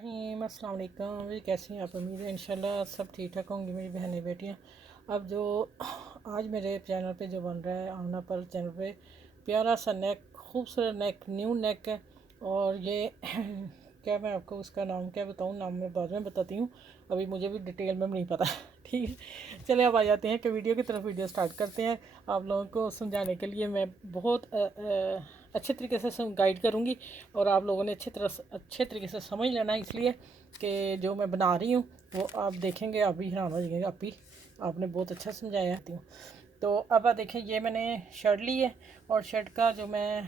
रहीम अस्सलाम वालेकुम। कैसी हैं आप? उम्मीद है इंशाल्लाह सब ठीक ठाक होंगी मेरी बहनें बेटियां। अब जो आज मेरे चैनल पे जो बन रहा है आमना पर चैनल पे प्यारा सा नेक, खूबसूरत नेक, न्यू नेक है। और ये क्या मैं आपको उसका नाम क्या बताऊँ, नाम मैं बाद में बताती हूँ, अभी मुझे भी डिटेल में नहीं पता। ठीक है, चले अब आ जाते हैं कि वीडियो की तरफ। वीडियो स्टार्ट करते हैं। आप लोगों को समझाने के लिए मैं बहुत अच्छे तरीके से गाइड करूँगी और आप लोगों ने अच्छे तरीके से समझ लेना है, इसलिए कि जो मैं बना रही हूँ वो आप देखेंगे, आप भी हैरान हो जाएंगे। आप भी आपने बहुत अच्छा समझाया हूँ। तो अब आप देखें, ये मैंने शर्ट ली है और शर्ट का जो मैं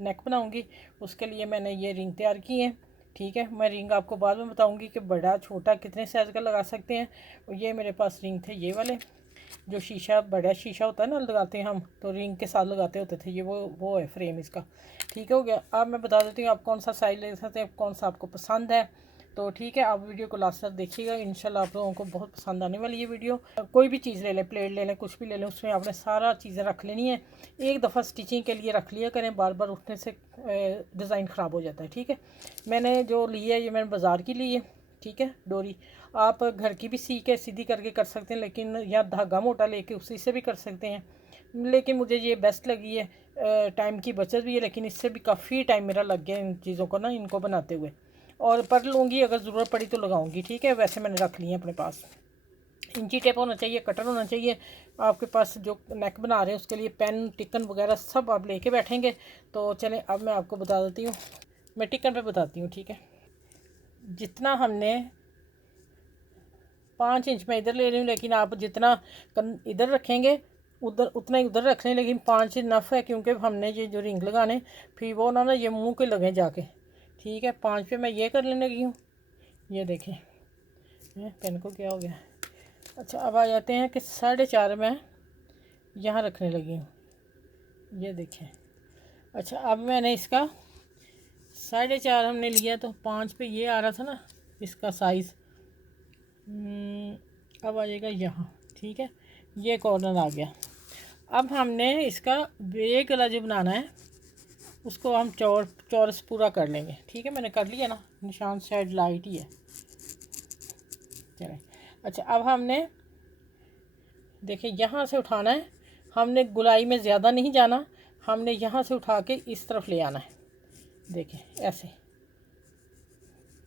नेक बनाऊंगी उसके लिए मैंने ये रिंग तैयार की है। ठीक है, मैं रिंग आपको बाद में बताऊंगी कि बड़ा छोटा कितने साइज़ का लगा सकते हैं। और ये मेरे पास रिंग थे ये वाले, जो शीशा, बड़ा शीशा होता है ना, लगाते हैं हम, तो रिंग के साथ लगाते होते थे। ये वो है फ्रेम इसका। ठीक हो गया। अब मैं बता देती हूँ आप कौन सा साइज़ ले सकते हैं, कौन सा आपको पसंद है। तो ठीक है, आप वीडियो को लास्ट तक देखिएगा, इंशाल्लाह आप लोगों को बहुत पसंद आने वाली है वीडियो। कोई भी चीज़ ले लें, प्लेट ले लें, कुछ भी ले लें, उसमें आपने सारा चीज़ें रख लेनी है। एक दफ़ा स्टिचिंग के लिए रख लिया करें, बार बार उठने से डिज़ाइन ख़राब हो जाता है। ठीक है, मैंने जो ली है ये मैंने बाज़ार की ली है। ठीक है, डोरी आप घर की भी सी के सीधी करके कर सकते हैं, लेकिन या धागा मोटा लेके उसी से भी कर सकते हैं, लेकिन मुझे ये बेस्ट लगी है। टाइम की बचत भी है, लेकिन इससे भी काफ़ी टाइम मेरा लग गया इन चीज़ों को ना, इनको बनाते हुए। और पर लूँगी, अगर ज़रूरत पड़ी तो लगाऊंगी। ठीक है, वैसे मैंने रख ली है अपने पास। इंची टेप होना चाहिए, कटर होना चाहिए आपके पास। जो नेक बना रहे हैं उसके लिए पेन, टिकन वगैरह सब आप लेके बैठेंगे। तो चलें अब मैं आपको बता देती हूँ, मैं टिकन पे बताती हूँ। ठीक है, जितना हमने 5 इंच में इधर ले रही हूँ, लेकिन आप जितना इधर रखेंगे उधर उतना ही उधर रख लें, लेकिन 5 नफ़ है, क्योंकि हमने ये जो रिंग लगाने फिर वो ना ये मुंह के लगे जाके। ठीक है, 5 पे मैं ये कर लेने लगी हूँ। ये देखें, पेन को क्या हो गया। अच्छा, अब आ जाते हैं कि 4.5 मैं यहाँ रखने लगी हूँ। ये देखें। अच्छा, अब मैंने इसका 4.5 हमने लिया, तो 5 पे ये आ रहा था ना इसका साइज़। अब आ जाएगा यहाँ। ठीक है, ये कॉर्नर आ गया। अब हमने इसका ये गला जो बनाना है उसको हम चौरस पूरा कर लेंगे। ठीक है, मैंने कर लिया ना, निशान शायद लाइट ही है। चलें, अच्छा अब हमने देखिए यहाँ से उठाना है, हमने गुलाई में ज़्यादा नहीं जाना, हमने यहाँ से उठा के इस तरफ ले आना है। देखें ऐसे,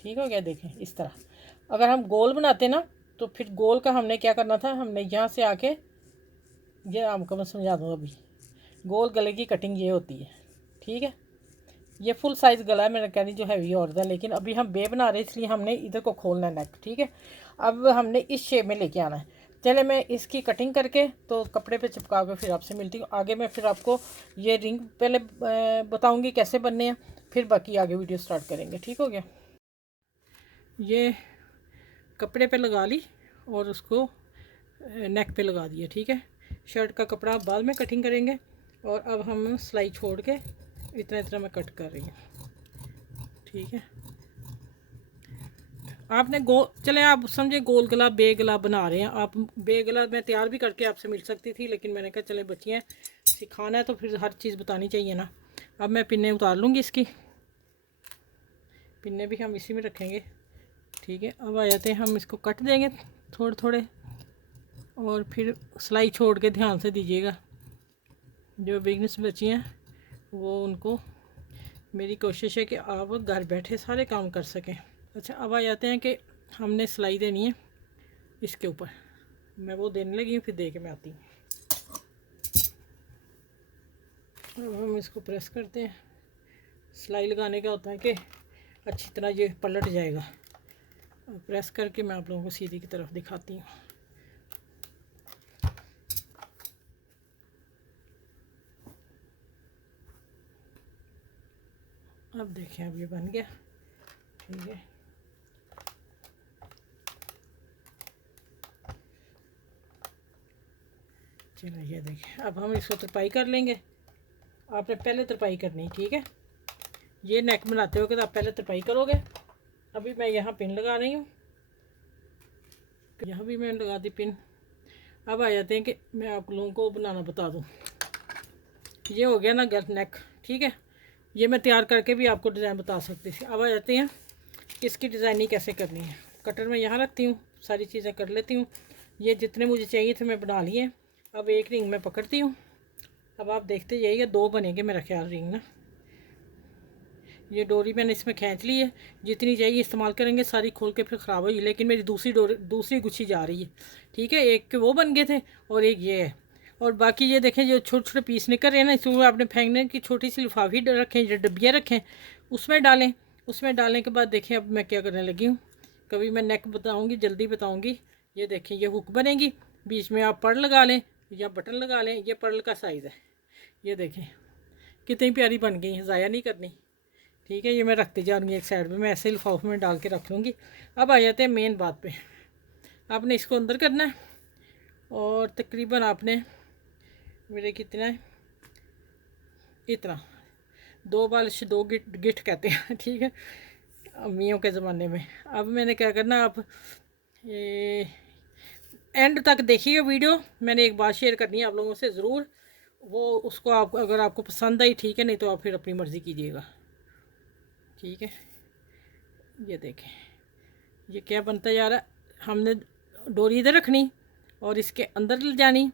ठीक हो गया। देखें इस तरह, अगर हम गोल बनाते ना तो फिर गोल का हमने क्या करना था, हमने यहाँ से आके, ये आपको मैं समझा दूँ अभी, गोल गले की कटिंग ये होती है। ठीक है, ये फुल साइज़ गला है, मैंने कह रही जो हैवी और था, लेकिन अभी हम बे बना रहे हैं इसलिए हमने इधर को खोलना है नेक। ठीक है, अब हमने इस शेप में लेके आना है। चले मैं इसकी कटिंग करके तो कपड़े पे चिपका के फिर आपसे मिलती हूँ। आगे मैं फिर आपको ये रिंग पहले बताऊँगी कैसे बनने हैं, फिर बाकी आगे वीडियो स्टार्ट करेंगे। ठीक हो गया, ये कपड़े पे लगा ली और उसको नेक पे लगा दिया। ठीक है, शर्ट का कपड़ा बाद में कटिंग करेंगे। और अब हम सिलाई छोड़ के इतना इतना मैं कट कर रही हूँ। ठीक है, आपने चले आप समझे गोल गला बे गला बना रहे हैं आप। बे गला मैं तैयार भी करके आपसे मिल सकती थी, लेकिन मैंने कहा चले बच्चियाँ सिखाना है तो फिर हर चीज़ बतानी चाहिए ना। अब मैं पिन्ने उतार लूँगी इसकी, पिन्ने भी हम इसी में रखेंगे। ठीक है, अब आ जाते हैं, हम इसको कट देंगे थोड़े थोड़े और फिर सिलाई छोड़ के ध्यान से दीजिएगा। जो बिगनर्स बच्ची हैं वो, उनको मेरी कोशिश है कि आप घर बैठे सारे काम कर सकें। अच्छा, अब आ जाते हैं कि हमने सिलाई देनी है इसके ऊपर। मैं वो देने लगी हूँ, फिर दे के मैं आती हूँ। अब हम इसको प्रेस करते हैं। सिलाई लगाने का होता है कि अच्छी तरह ये पलट जाएगा। प्रेस करके मैं आप लोगों को सीधी की तरफ दिखाती हूँ। अब देखें, अब ये बन गया। ठीक है, चलो ये देखें, अब हम इसको तरपाई कर लेंगे। आपने पहले तरपाई करनी है। ठीक है, ये नेक बनाते हो कि आप पहले तरपाई करोगे। अभी मैं यहाँ पिन लगा रही हूँ, यहाँ भी मैंने लगा दी पिन। अब आ जाते हैं कि मैं आप लोगों को बनाना बता दूँ। ये हो गया ना नेक। ठीक है, ये मैं तैयार करके भी आपको डिज़ाइन बता सकती थी। अब आ जाते हैं इसकी डिज़ाइनिंग कैसे करनी है। कटर मैं यहाँ रखती हूँ, सारी चीज़ें कर लेती हूँ। ये जितने मुझे चाहिए थे मैं बना लिए। अब एक रिंग में पकड़ती हूँ। अब आप देखते जाइए, 2 बनेंगे मेरा ख्याल रिंग ना। ये डोरी मैंने इसमें खींच ली है, जितनी चाहिए इस्तेमाल करेंगे, सारी खोल के फिर ख़राब होगी। लेकिन मेरी दूसरी गुच्छी जा रही है, ठीक है। एक के वो बन गए थे और एक ये है। और बाकी ये देखें, जो छोटे छोटे पीस निकल रहे हैं ना, इसमें आपने फेंकने की छोटी सी लिफाफी रखें, जो डब्बियाँ रखें, उसमें डालें। उसमें डालने के बाद देखें अब मैं क्या करने लगी हूँ। कभी मैं नेक बताऊँगी, जल्दी बताऊँगी। ये देखें, ये हुक बनेगी, बीच में आप पर्ल लगा लें या बटन लगा लें। ये पर्ल का साइज़ है। ये देखें कितनी प्यारी बन गई है, ज़ाया नहीं करनी, ठीक है। ये मैं रखती जा रही हूँ एक साइड में, मैं ऐसे लिफाफे में डाल के रख लूँगी। अब आ जाते हैं मेन बात पे। आपने इसको अंदर करना है और तकरीबन आपने मेरे कितना है, इतना 2 बालिश 2 गिट कहते हैं, ठीक है, अम्मियों के ज़माने में। अब मैंने क्या करना, आप ये एंड तक देखिएगा वीडियो। मैंने एक बात शेयर करनी है आप लोगों से ज़रूर, वो उसको आप अगर आपको पसंद आई ठीक है, नहीं तो आप फिर अपनी मर्ज़ी कीजिएगा, ठीक है। ये देखें ये क्या बनता जा रहा है। हमने डोरी इधर रखनी और इसके अंदर ले जानी,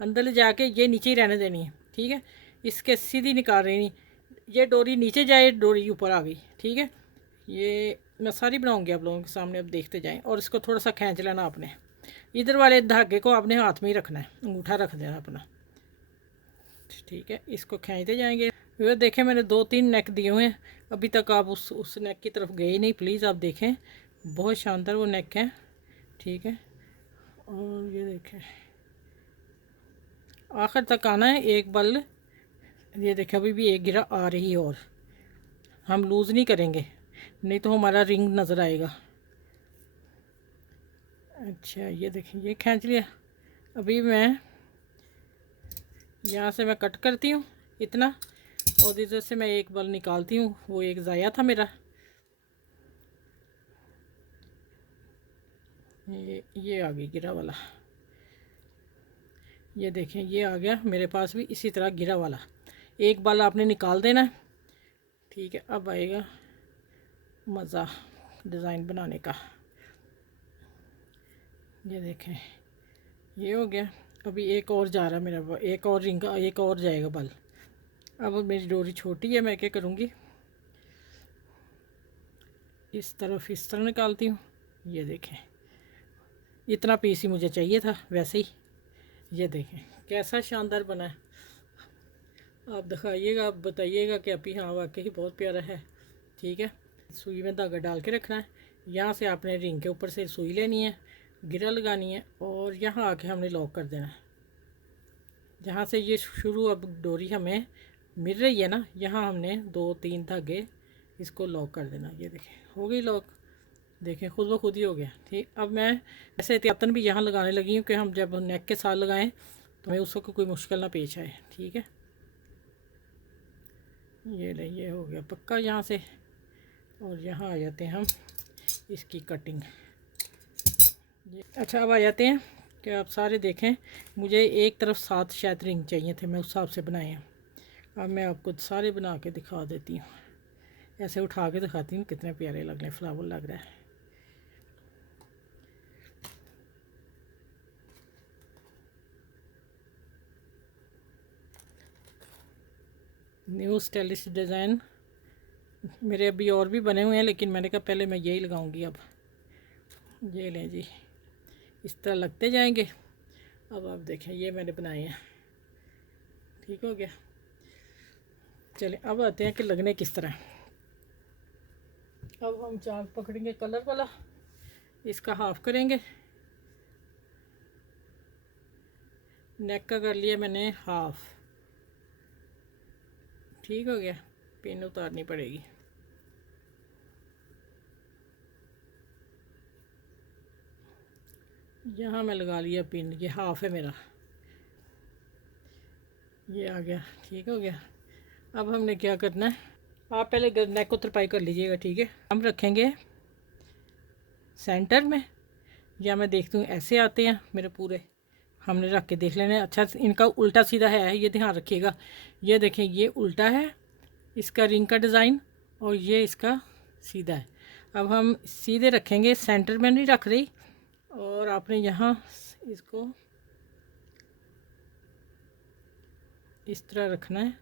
अंदर ले जाके ये नीचे ही रहने देनी है, ठीक है। इसके सीधी निकाल रही नहीं, ये डोरी नीचे जाए, डोरी ऊपर आ गई, ठीक है। ये मैं सारी बनाऊंगी आप लोगों के सामने, अब देखते जाएं। और इसको थोड़ा सा खींच लेना आपने, इधर वाले धागे को आपने हाथ में ही रखना है, अंगूठा रख देना अपना, ठीक है। इसको खींचते जाएंगे। वो देखें मैंने 2-3 नेक दिए हुए हैं, अभी तक आप उस नेक की तरफ गए नहीं। प्लीज़ आप देखें, बहुत शानदार वो नेक है, ठीक है। और ये देखें आखिर तक आना है, एक बल। ये देखें अभी भी एक गिरा आ रही है, और हम लूज़ नहीं करेंगे, नहीं तो हमारा रिंग नज़र आएगा। अच्छा ये देखें, ये खींच लिया। अभी मैं यहाँ से मैं कट करती हूँ इतना, और इधर से मैं एक बल निकालती हूँ, वो एक ज़ाया था मेरा। ये आ गई गिरा वाला, ये देखें ये आ गया मेरे पास भी इसी तरह गिरा वाला। एक बल आपने निकाल देना है, ठीक है। अब आएगा मज़ा डिज़ाइन बनाने का। ये देखें ये हो गया। अभी एक और जा रहा है मेरा, एक और रिंग, एक और जाएगा बल। अब मेरी डोरी छोटी है, मैं क्या करूँगी, इस तरफ इस तरह निकालती हूँ। ये देखें इतना पीस ही मुझे चाहिए था वैसे ही। ये देखें कैसा शानदार बना है। आप दिखाइएगा, आप बताइएगा कि अभी हाँ वाकई बहुत प्यारा है, ठीक है। सुई में धागा डाल के रखना है, यहाँ से आपने रिंग के ऊपर से सुई लेनी है, गिरा लगानी है, और यहाँ आके हमने लॉक कर देना है। जहाँ से ये शुरू अब डोरी हमें मिल रही है ना, यहाँ हमने 2-3 धागे इसको लॉक कर देना। ये देखें हो गई लॉक, देखें खुद ब खुद ही हो गया, ठीक। अब मैं ऐसे एहतियातन भी यहाँ लगाने लगी हूँ कि हम जब नेक के साथ लगाएं तो हमें उसको कोई मुश्किल ना पेश आए, ठीक है। ये ले, ये हो गया पक्का यहाँ से। और यहाँ आ जाते हैं हम इसकी कटिंग। अच्छा अब आ जाते हैं कि आप सारे देखें, मुझे एक तरफ 7 शायद रिंग चाहिए थे, मैं उस हिसाब से बनाए हैं। अब मैं आपको सारे बना के दिखा देती हूँ, ऐसे उठा के दिखाती हूँ कितने प्यारे लग रहे हैं, फ्लावर लग रहा है। न्यू स्टाइलिश डिज़ाइन मेरे अभी और भी बने हुए हैं, लेकिन मैंने कहा पहले मैं यही लगाऊंगी। अब ये लें जी, इस तरह लगते जाएंगे। अब आप देखें ये मैंने बनाए हैं, ठीक हो गया। चलें अब आते हैं कि लगने किस तरह। अब हम चाक पकड़ेंगे कलर वाला, इसका हाफ करेंगे। नेक का कर लिया मैंने हाफ, ठीक हो गया। पिन उतारनी पड़ेगी। यहाँ मैं लगा लिया पिन, ये हाफ है मेरा, ये आ गया, ठीक हो गया। अब हमने क्या करना है, आप पहले नेक को तरपाई कर लीजिएगा, ठीक है। हम रखेंगे सेंटर में, या मैं देखती हूँ ऐसे आते हैं मेरे पूरे, हमने रख के देख लेना है। अच्छा इनका उल्टा सीधा है, ये ध्यान रखिएगा। ये देखें ये उल्टा है इसका रिंग का डिज़ाइन, और ये इसका सीधा है। अब हम सीधे रखेंगे, सेंटर में नहीं रख रही, और आपने यहाँ इसको इस तरह रखना है।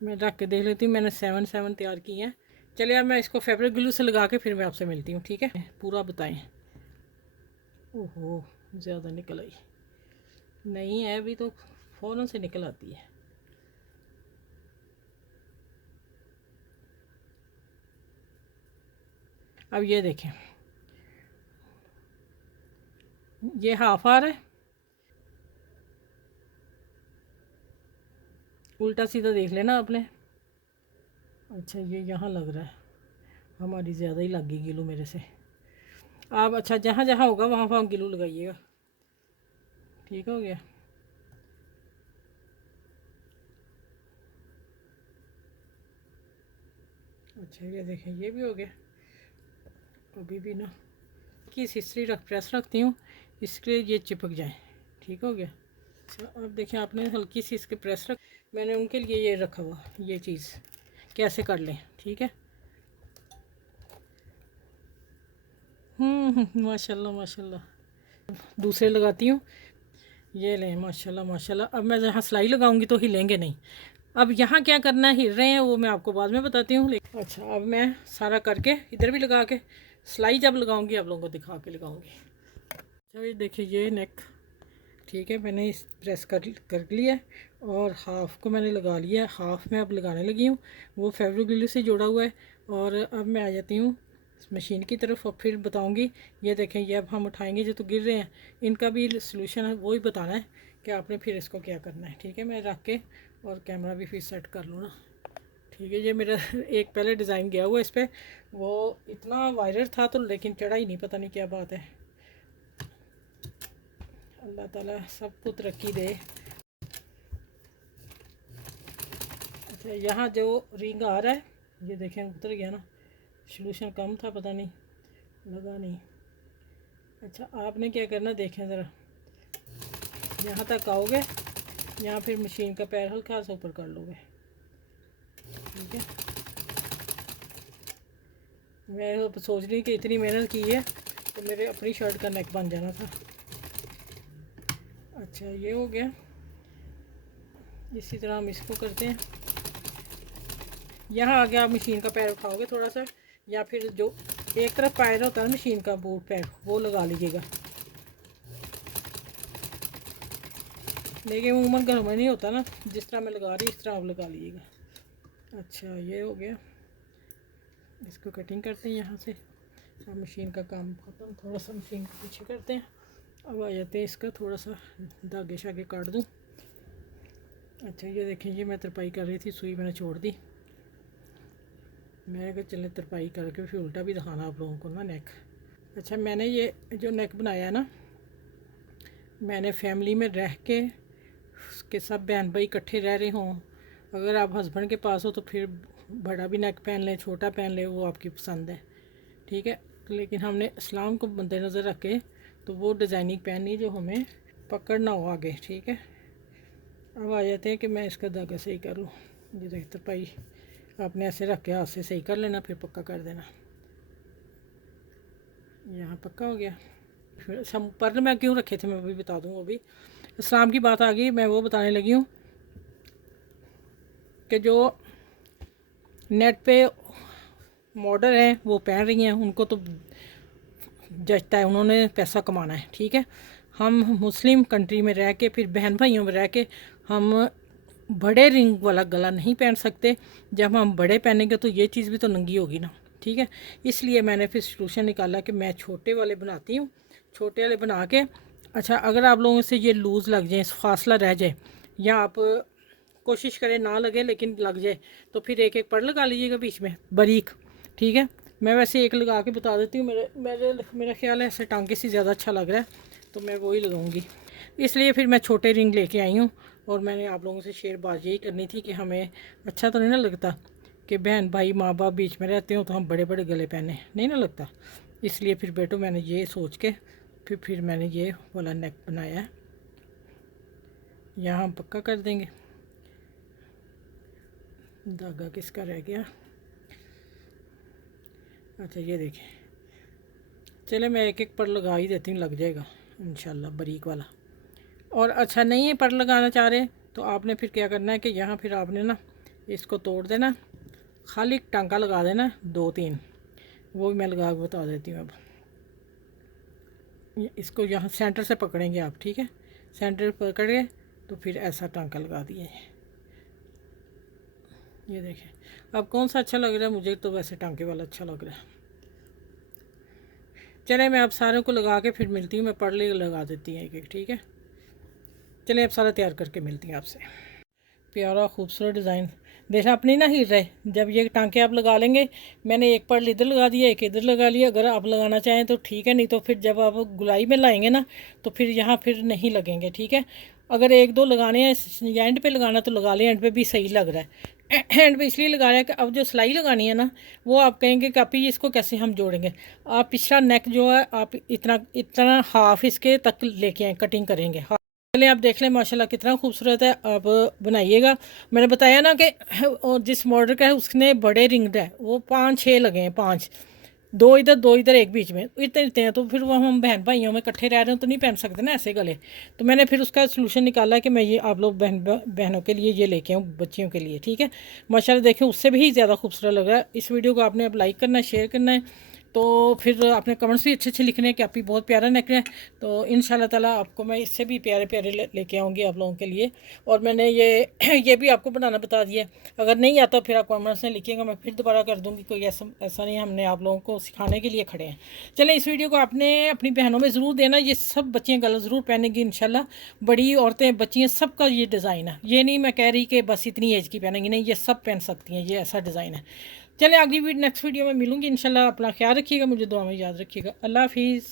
मैं रख के देख लेती हूँ, मैंने 7 तैयार की हैं। चलिए अब मैं इसको फैब्रिक ग्लू से लगा के फिर मैं आपसे मिलती हूँ, ठीक है? पूरा बताएं। ओहो, ज़्यादा निकल आई। नहीं है अभी तो फ़ौरन से निकल आती है। अब ये देखें, ये हाफ आ रहा है, उल्टा सीधा देख लेना आपने। अच्छा ये यहाँ लग रहा है, हमारी ज़्यादा ही लग गई गिलू मेरे से। आप अच्छा जहाँ जहाँ होगा वहाँ वहाँ गिलू लगाइएगा, ठीक हो गया? अच्छा ये देखें, ये भी हो गया। अभी भी ना कि हिस्ट्री प्रेस रखती हूँ, इसके ये चिपक जाए, ठीक हो गया? अच्छा अब देखें, आपने हल्की सी इसके प्रेस रख, मैंने उनके लिए ये रखा हुआ, ये चीज़ कैसे कर लें, ठीक है? माशाल्लाह माशाल्लाह। दूसरे लगाती हूँ, ये लें, माशाल्लाह माशाल्लाह। अब मैं जहाँ सिलाई लगाऊंगी तो हिलेंगे नहीं। अब यहाँ क्या करना है, हिल रहे हैं वो मैं आपको बाद में बताती हूँ। लेकिन अच्छा अब मैं सारा करके इधर भी लगा के सिलाई जब लगाऊंगी आप लोगों को दिखा के लगाऊंगी। अच्छा ये देखिए, ये नेक ठीक है, मैंने इस प्रेस कर लिया और हाफ़ को मैंने लगा लिया है। हाफ़ में अब लगाने लगी हूँ, वो फैब्रिक ग्लू से जोड़ा हुआ है। और अब मैं आ जाती हूँ मशीन की तरफ और फिर बताऊँगी। ये देखें, ये अब हम उठाएंगे जो तो गिर रहे हैं, इनका भी सलूशन है, वो ही बताना है कि आपने फिर इसको क्या करना है, ठीक है? मैं रख के और कैमरा भी फिर सेट कर लूँ ना, ठीक है? ये मेरा एक पहले डिज़ाइन गया हुआ इस पर, वो इतना वायरल था तो लेकिन चढ़ा ही नहीं, पता नहीं क्या बात है। अल्लाह ताला सबको तरक्की दे। अच्छा यहाँ जो रिंग आ रहा है, ये देखें उतर गया ना, सलूशन कम था, पता नहीं लगा नहीं। अच्छा आपने क्या करना, देखें ज़रा, यहाँ तक आओगे, यहाँ फिर मशीन का पैर हल्का सा ऊपर कर लोगे, ठीक है? मैं तो सोच रही कि इतनी मेहनत की है तो मेरे अपनी शर्ट का नेक बन जाना था। अच्छा ये हो गया। इसी तरह हम इसको करते हैं। यहाँ आगे आप मशीन का पैर उठाओगे थोड़ा सा, या फिर जो एक तरफ पैर होता है मशीन का बूट पैर, वो लगा लीजिएगा। लेकिन उमूमन घर में नहीं होता ना, जिस तरह मैं लगा रही इस तरह आप लगा लीजिएगा। अच्छा ये हो गया, इसको कटिंग करते हैं यहाँ से। अब मशीन का काम ख़त्म, थोड़ा सा मशीन के पीछे करते हैं। अब आ जाते हैं, इसका थोड़ा सा धागे शागे काट दूँ। अच्छा ये देखें, ये मैं तरपाई कर रही थी, सुई मैंने छोड़ दी। मैं कहा चलें तरपाई करके फिर उल्टा भी दिखाना आप लोगों को ना नेक। अच्छा मैंने ये जो नेक बनाया है ना, मैंने फैमिली में रह के उसके सब बहन भाई इकट्ठे रह रहे हों, अगर आप हस्बैंड के पास हो तो फिर बड़ा भी नेक पहन लें, छोटा पहन लें, वो आपकी पसंद है, ठीक है? लेकिन हमने इस्लाम को मद्देनज़र रख के तो वो डिज़ाइनिंग पहनी जो हमें पकड़ना हो आगे, ठीक है? अब आ जाते हैं कि मैं इसका धागा सही करूँ। ये देखते भाई, आपने ऐसे रख के हाथ से सही कर लेना, फिर पक्का कर देना। यहाँ पक्का हो गया। फिर सब पर्ल मैं क्यों रखे थे मैं भी बता दूँ। वो भी इस्लाम की बात आ गई, मैं वो बताने लगी हूँ कि जो नेट पे मॉडल हैं वो पहन रही हैं, उनको तो जचता है, उन्होंने पैसा कमाना है, ठीक है? हम मुस्लिम कंट्री में रह के फिर बहन भाइयों में रह के हम बड़े रिंग वाला गला नहीं पहन सकते। जब हम बड़े पहनेंगे तो ये चीज़ भी तो नंगी होगी ना, ठीक है? इसलिए मैंने फिर सलूशन निकाला कि मैं छोटे वाले बनाती हूँ, छोटे वाले बना के। अच्छा अगर आप लोगों से ये लूज़ लग जाए, फासला रह जाए, या आप कोशिश करें ना लगे लेकिन लग जाए, तो फिर एक एक पर लगा लीजिएगा बीच में बारीक, ठीक है? मैं वैसे एक लगा के बता देती हूँ, मेरा ख्याल है ऐसे टांके से ज़्यादा अच्छा लग रहा है तो मैं वही लगाऊंगी। इसलिए फिर मैं छोटे रिंग लेके आई हूँ। और मैंने आप लोगों से शेयरबाजी यही करनी थी कि हमें अच्छा तो नहीं ना लगता कि बहन भाई माँ बाप बीच में रहते हो तो हम बड़े बड़े गले पहने, नहीं ना लगता। इसलिए फिर बेटो मैंने ये सोच के फिर मैंने ये वाला नेक बनाया है। यहाँ हम पक्का कर देंगे। धागा किसका रह गया, अच्छा ये देखें, चले मैं एक एक पर लगा ही देती हूँ, लग जाएगा इंशाल्लाह बारीक वाला। और अच्छा नहीं है पर लगाना चाह रहे तो आपने फिर क्या करना है कि यहाँ फिर आपने ना इसको तोड़ देना, खाली टांका लगा देना 2-3, वो भी मैं लगा के बता देती हूँ। अब इसको यहाँ सेंटर से पकड़ेंगे आप, ठीक है, सेंटर पकड़ के तो फिर ऐसा टांका लगा दिया। ये देखें अब कौन सा अच्छा लग रहा है, मुझे तो वैसे टांके वाला अच्छा लग रहा है। चले मैं अब सारों को लगा के फिर मिलती हूँ, मैं पढ़ लगा देती हूँ एक एक, ठीक है। चले अब सारा तैयार करके मिलती हूँ आपसे। प्यारा खूबसूरत डिज़ाइन देखना, अपनी ना हिल रहे, जब ये टांके आप लगा लेंगे, मैंने एक पर्ल इधर लगा दिया, एक इधर लगा लिया, अगर आप लगाना चाहें तो ठीक है, नहीं तो फिर जब आप गुलाई में लाएंगे ना तो फिर यहाँ फिर नहीं लगेंगे, ठीक है। अगर एक दो लगाने हैं या एंड पे लगाना तो लगा लें, एंड पे भी सही लग रहा है। एंड पे इसलिए लगा रहा है कि अब जो सिलाई लगानी है ना, वो आप कहेंगे कि आप इसको कैसे हम जोड़ेंगे। आप पिछला नेक जो है आप इतना इतना हाफ इसके तक लेके आए, कटिंग करेंगे। चलिए आप देख लें माशाल्लाह कितना खूबसूरत है, आप बनाइएगा। मैंने बताया ना कि और जिस मॉडल का है उसने बड़े रिंग्ड है, वो 5-6 लगे हैं, 5, 2 इधर एक बीच में, इतने इतने हैं, तो फिर वो हम बहन भाइयों में इकट्ठे रह रहे हैं तो नहीं पहन सकते ना ऐसे गले। तो मैंने फिर उसका सलूशन निकाला कि मैं ये आप लोग बहनों के लिए ये लेके आऊँ, बच्चियों के लिए, ठीक है। माशाल्लाह देखें उससे भी ज़्यादा खूबसूरत लग रहा है। इस वीडियो को आपने अब लाइक करना है, शेयर करना है, तो फिर आपने कमेंट्स भी अच्छे अच्छे लिखने हैं कि आप ही बहुत प्यारा नेक है। तो इंशाल्लाह ताला आपको मैं इससे भी प्यारे प्यारे लेके आऊँगी आप लोगों के लिए। और मैंने ये ये भी आपको बनाना बता दिया, अगर नहीं आता फिर आप कमेंट्स में लिखिएगा, मैं फिर दोबारा कर दूँगी, कोई ऐसा ऐसा नहीं, हमने आप लोगों को सिखाने के लिए खड़े हैं। चलें इस वीडियो को आपने अपनी बहनों में ज़रूर देना, ये सब बच्चियाँ गलत ज़रूर पहनेंगी इंशाल्लाह, बड़ी औरतें बच्चियाँ सबका ये डिज़ाइन है। ये नहीं मैं कह रही कि बस इतनी एज की पहनेंगी, नहीं, ये सब पहन सकती हैं, ये ऐसा डिज़ाइन है। चले अगली नेक्स्ट वीडियो में मिलूंगी इंशाल्लाह। अपना ख्याल रखिएगा, मुझे दुआ में याद रखिएगा। अल्लाह हाफिज़।